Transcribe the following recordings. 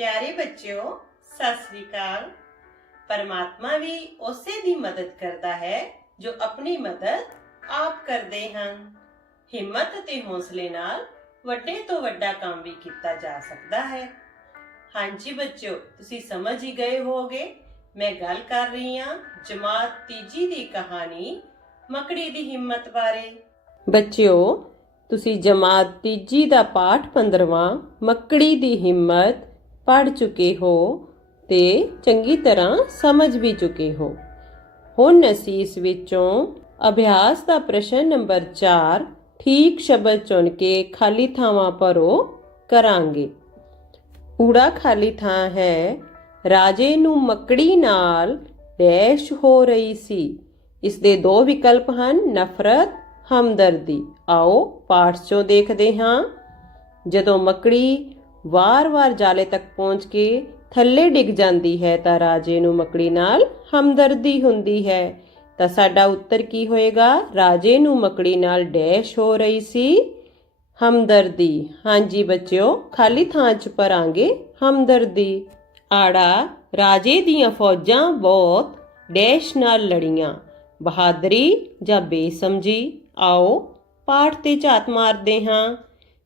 ਪਿਆਰੇ ਬੱਚਿਓ, ਸਤਿ ਸ੍ਰੀ ਅਕਾਲ। ਪਰਮਾਤਮਾ ਵੀ ਉਸੇ ਦੀ ਮਦਦ ਕਰਦਾ ਹੈ ਜੋ ਆਪਣੀ ਮਦਦ ਆਪ ਕਰਦੇ ਹਨ। ਹਿੰਮਤ ਅਤੇ ਹੌਸਲੇ ਨਾਲ ਵੱਡੇ ਤੋਂ ਵੱਡਾ ਕੰਮ ਵੀ ਕੀਤਾ ਜਾ ਸਕਦਾ ਹੈ। ਹਾਂਜੀ ਬੱਚਿਓ, ਤੁਸੀਂ ਸਮਝ ਹੀ ਗਏ ਹੋਗੇ ਮੈਂ ਗੱਲ ਕਰ ਰਹੀ ਹਾਂ ਜਮਾਤ ਤੀਜੀ ਦੀ ਕਹਾਣੀ, ਮਕੜੀ ਦੀ ਹਿੰਮਤ ਬਾਰੇ। ਬੱਚਿਓ, ਤੁਸੀਂ ਜਮਾਤ ਤੀਜੀ ਦਾ ਪਾਠ 15ਵਾਂ ਮੱਕੜੀ ਦੀ ਹਿੰਮਤ ਪੜ ਚੁੱਕੇ ਹੋ ਤੇ ਚੰਗੀ ਤਰ੍ਹਾਂ ਸਮਝ ਵੀ ਚੁੱਕੇ ਹੋ। ਹੁਣ ਅਸੀਂ ਇਸ ਵਿੱਚੋਂ ਅਭਿਆਸ ਦਾ ਪ੍ਰਸ਼ਨ ਨੰਬਰ 4 ਠੀਕ ਸ਼ਬਦ ਚੁਣ ਕੇ ਖਾਲੀ ਥਾਵਾਂ ਭਰੋ ਕਰਾਂਗੇ। ਊੜਾ ਖਾਲੀ ਥਾਂ ਹੈ, ਰਾਜੇ ਨੂੰ ਮੱਕੜੀ ਨਾਲ ਰੈਸ਼ ਹੋ ਰਹੀ ਸੀ। ਇਸ ਦੇ ਦੋ ਵਿਕਲਪ ਹਨ, ਨਫ਼ਰਤ, ਹਮਦਰਦੀ। ਆਓ ਪਾਠ 'ਚੋਂ ਦੇਖਦੇ ਹਾਂ। ਜਦੋਂ ਮੱਕੜੀ ਵਾਰ-ਵਾਰ ਜਾਲੇ ਤੱਕ ਪਹੁੰਚ ਕੇ ਥੱਲੇ ਡਿੱਗ ਜਾਂਦੀ ਹੈ ਤਾਂ ਰਾਜੇ ਨੂੰ ਮੱਕੜੀ ਨਾਲ ਹਮਦਰਦੀ ਹੁੰਦੀ ਹੈ। ਤਾਂ ਸਾਡਾ ਉੱਤਰ ਕੀ ਹੋਏਗਾ? ਰਾਜੇ ਨੂੰ ਮੱਕੜੀ ਨਾਲ ਡੈਸ਼ ਹੋ ਰਹੀ ਸੀ। ਹਮਦਰਦੀ। ਹਾਂਜੀ ਬੱਚਿਓ, ਖਾਲੀ ਥਾਂ 'ਚ ਭਰਾਂਗੇ ਹਮਦਰਦੀ। ਆੜਾ, ਰਾਜੇ ਦੀਆਂ ਫੌਜਾਂ ਬਹੁਤ ਡੈਸ਼ ਨਾਲ ਲੜੀਆਂ। ਬਹਾਦਰੀ ਜਾਂ ਬੇਸਮਝੀ? ਆਓ, ਪਾਠ ਤੇ ਝਾਤ ਮਾਰਦੇ ਹਾਂ।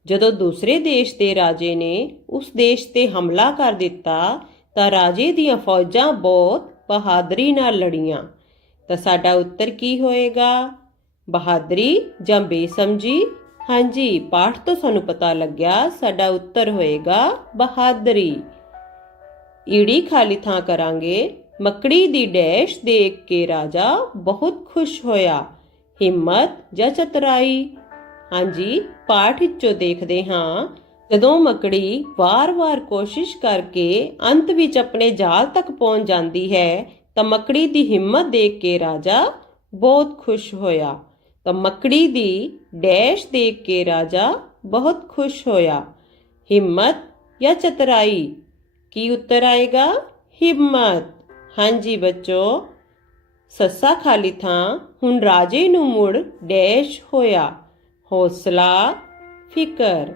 ਜਦੋਂ ਦੂਸਰੇ ਦੇਸ਼ ਦੇ ਰਾਜੇ ਨੇ ਉਸ ਦੇਸ਼ ਤੇ ਹਮਲਾ ਕਰ ਦਿੱਤਾ, ਤਾਂ ਰਾਜੇ ਦੀਆਂ ਫੌਜਾਂ ਬਹੁਤ ਬਹਾਦਰੀ ਨਾਲ ਲੜੀਆਂ। ਤਾਂ ਸਾਡਾ ਉੱਤਰ ਕੀ ਹੋਏਗਾ? ਬਹਾਦਰੀ ਜਾਂ ਬੇਸਮਝੀ? ਹਾਂਜੀ, ਪਾਠ ਤੋਂ ਸਾਨੂੰ ਪਤਾ ਲੱਗਿਆ, ਸਾਡਾ ਉੱਤਰ ਹੋਏਗਾ ਬਹਾਦਰੀ। ਈੜੀ ਖਾਲੀ ਥਾਂ ਕਰਾਂਗੇ। ਮੱਕੜੀ ਦੀ ਡੈਸ਼ ਦੇਖ ਕੇ ਰਾਜਾ ਬਹੁਤ ਖੁਸ਼ ਹੋਇਆ। ਹਿੰਮਤ ਜਾਂ ਚਤਰਾਈ? ਹਾਂਜੀ, ਪਾਠ ਵਿੱਚੋਂ ਦੇਖਦੇ ਹਾਂ। ਜਦੋਂ ਮੱਕੜੀ ਵਾਰ-ਵਾਰ ਕੋਸ਼ਿਸ਼ ਕਰਕੇ ਅੰਤ ਵਿੱਚ ਆਪਣੇ ਜਾਲ ਤੱਕ ਪਹੁੰਚ ਜਾਂਦੀ ਹੈ, ਤਾਂ ਮੱਕੜੀ ਦੀ ਹਿੰਮਤ ਦੇਖ ਕੇ ਰਾਜਾ ਬਹੁਤ ਖੁਸ਼ ਹੋਇਆ। ਤਾਂ ਮੱਕੜੀ ਦੀ ਡੈਸ਼ ਦੇਖ ਕੇ ਰਾਜਾ ਬਹੁਤ ਖੁਸ਼ ਹੋਇਆ। ਹਿੰਮਤ ਜਾਂ ਚਤਰਾਈ? ਕੀ ਉੱਤਰ ਆਏਗਾ? ਹਿੰਮਤ। ਹਾਂਜੀ ਬੱਚੋ, ਸੱਸਾ ਖਾਲੀ ਥਾਂ ਹੁਣ ਰਾਜੇ ਨੂੰ ਮੁੜ ਡੈਸ਼ ਹੋਇਆ। ਹੌਸਲਾ, ਫਿਕਰ।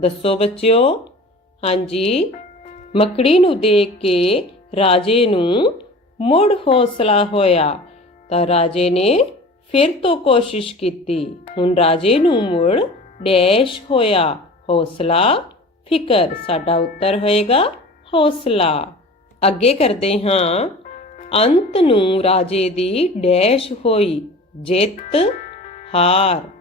ਦੱਸੋ ਬੱਚਿਓ। ਹਾਂਜੀ। ਮੱਕੜੀ ਨੂੰ ਦੇਖ ਕੇ ਰਾਜੇ ਨੂੰ ਮੁੜ ਹੌਸਲਾ ਹੋਇਆ। ਤਾਂ ਰਾਜੇ ਨੇ ਫਿਰ ਤੋਂ ਕੋਸ਼ਿਸ਼ ਕੀਤੀ। ਹੁਣ ਰਾਜੇ ਨੂੰ ਮੁੜ ਡੈਸ਼ ਹੋਇਆ। ਹੌਸਲਾ, ਫਿਕਰ ਸਾਡਾ ਉੱਤਰ ਹੋਏਗਾ। ਹੌਸਲਾ। ਅੱਗੇ ਕਰਦੇ ਹਾਂ। ਅੰਤ ਨੂੰ ਰਾਜੇ ਦੀ ਡੈਸ਼ ਹੋਈ ਜਿੱਤ, ਹਾਰ।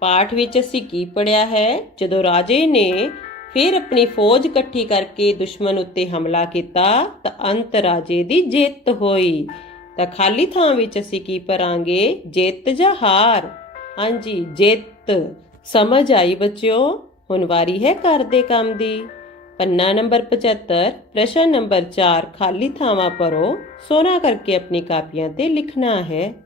ਪਾਠ ਵਿੱਚ ਅਸੀਂ ਕੀ ਪੜਿਆ ਹੈ? ਜਦੋਂ ਰਾਜੇ ਨੇ ਫਿਰ ਆਪਣੀ ਫੌਜ ਇਕੱਠੀ ਕਰਕੇ ਦੁਸ਼ਮਣ ਉੱਤੇ ਹਮਲਾ ਕੀਤਾ, ਤਾਂ ਅੰਤ ਰਾਜੇ ਦੀ ਜਿੱਤ ਹੋਈ। ਤਾਂ ਖਾਲੀ ਥਾਂ ਵਿੱਚ ਅਸੀਂ ਕੀ ਭਰਾਂਗੇ ਜਿੱਤ ਜਾਂ ਹਾਰ? ਹਾਂਜੀ, ਜਿੱਤ। ਸਮਝ ਆਈ ਬੱਚਿਓ? ਹੁਣ ਵਾਰੀ ਹੈ ਘਰ ਦੇ ਕੰਮ ਦੀ। ਪੰਨਾ ਨੰਬਰ 75 ਪ੍ਰਸ਼ਨ ਨੰਬਰ 4 ਖਾਲੀ ਥਾਵਾਂ ਭਰੋ ਸੋਨਾ ਕਰਕੇ ਆਪਣੀ ਕਾਪੀਆਂ ਤੇ ਲਿਖਣਾ ਹੈ।